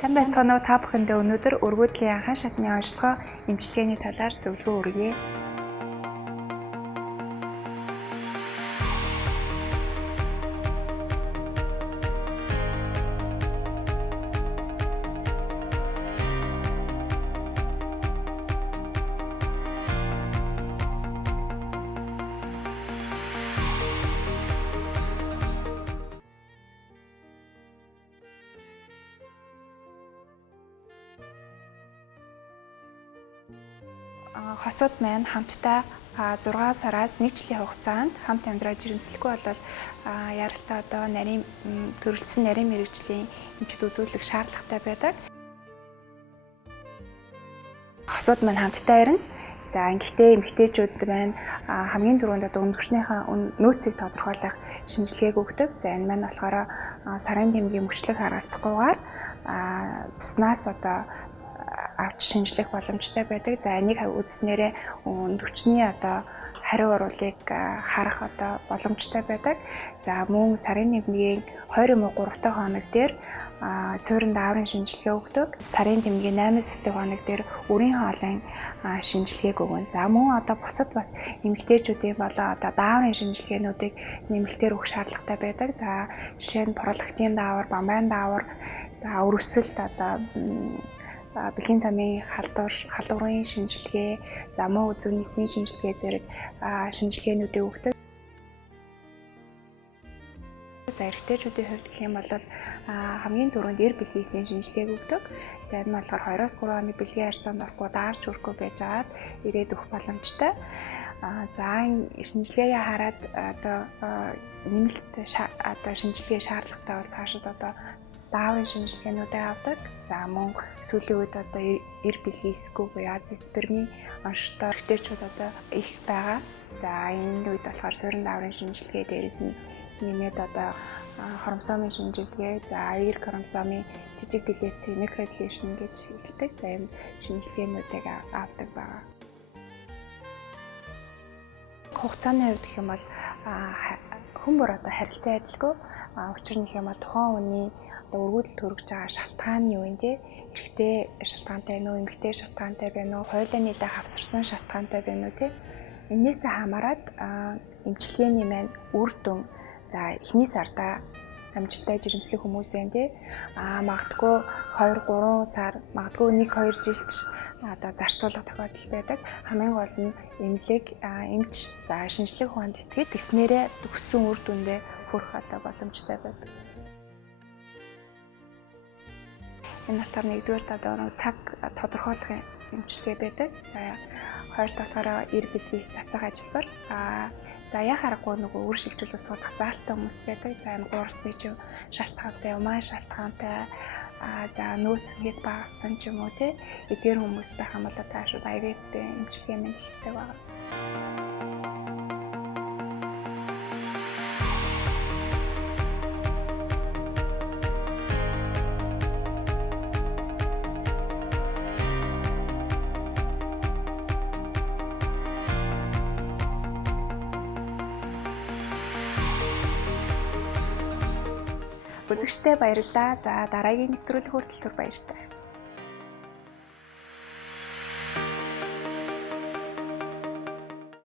Сайн байцгаана уу та бүхэндээ өнөөдөр өргөдлийн анхан шатны онцлогоо эмчилгээний талаар зөвлөгөө өргөе. Хосууд маань хамтдаа 6 сараас 1 жилийн хугацаанд хамт амьдраад жирэмслэхгүй бол яралтай одоо нарийн төрөлжсөн нарийн мэрэгжлийн эмчит үзүүлэх шаардлагатай байдаг. Хосууд маань хамтдаа ирнэ. За ингэхдээ эмэгтэйчүүд маань хамгийн түрүүнд одоо өндөгчнийхээ нөөцийг тодорхойлох шинжилгээг өгдөг. За энэ маань болохоор сарын тэмдгийн мөчлөг харгалзахгүйгээр цуснаас одоо авч шинжлэх боломжтой байдаг. За энийг үзснээрээ өндөгчний одоо хариу урвалыг харах одоо боломжтой байдаг. За мөн сарын тэмдгийн 2-3 дахь хоног дээр суурин дааврын шинжилгээ өгдөг. Сарын тэмдгийн 8-9 хоног дээр өрийн хоолойн шинжилгээг өгнө. За мөн одоо бусад бас эмэгтэйчүүдийн болоо одоо дааврын шинжилгээнүүдийг нэмэлтээр өгөх шаардлагатай байдаг. За жишээ нь пролагтин даавар, бамбайн даавар, за өрөвсөл одоо бэлгийн замын халдварын шинжилгээ, за мөн үзүүн нийсийн шинжилгээ зэрэг шинжилгээнүүдийг өгдөг. За эрэгтэйчүүдийн хувьд гэх юм бол хамгийн түрүүнд эр бэлгийсийн шинжилгээг өгдөг. За энэ болохоор 2-3 хоног бэлгийн харьцаанд орохгүй даарч хүрэхгүй байжгаад ирээд өгөх боломжтой. За энэ шинжилгээгээ хараад одоо нэмэлт одоо шинжилгээ шаардлагатай бол цаашид одоо дааврын шинжилгээнүүдээ авдаг. За мөн сүүлийн үед одоо эр бэлгийсгүй буюу азиспермийн онцтой эрэгтэйчүүд одоо их байгаа. За энэ үед болохоор суурин дааврын шинжилгээ дээрээс нь нэмээд одоо хромосомын шинжилгээ, за эгэр хромосомын жижиг делеци, микроделешн гэж хэлдэг. За ийм шинжилгээнүүдийг авдаг байгаа. Хугацааны хувьд гэх юм бол хүн бүр одоо харилцан адилгүй. Учир нь гэх юм бол тухайн хүний одоо өргөдөл төрөж байгаа шалтгаан нь юу вэ те? Эрэгтэй шалтгаантай байна уу, эмэгтэй шалтгаантай байна уу, хоёулаа нийлээ хавсарсан шалтгаантай байна уу те? Энээс хамаарат эмчилгээний маань үр дүн за эхний сарда амжилттай жирэмслэх хүмүүсээ те магадгүй 2-3 сар, магадгүй 1-2 жилч одоо зарцуулах тохиолдол байдаг. Хамгийн гол нь эмнэлэг эмч за шинжлэх ухаанд итгэж тэгснээрээ төссөн үр дүндээ хүрэх одоо боломжтой байдаг. Энэ болохоор нэгдүгээр одоо цаг тодорхойлох эмчилгээ байдаг. За хоёрт болохоор эр бэлгийс цацах ажилбар. За яхаарахгүй нөгөө үр шилжүүлэлт суулгах заалттай хүмүүс байдаг. За энэ гуурсны ч шалтгаантай, умаа шалтгаантай за нөөц нэгэд багассан ч юм уу те эдгээр хүмүүс байх юм бол та шууд IVF эмчилгээ мэдлэлтэй байгаа. Үзэгчдээ баярлалаа. За дараагийн нэвтрүүлэг хүртэл түр баяртай.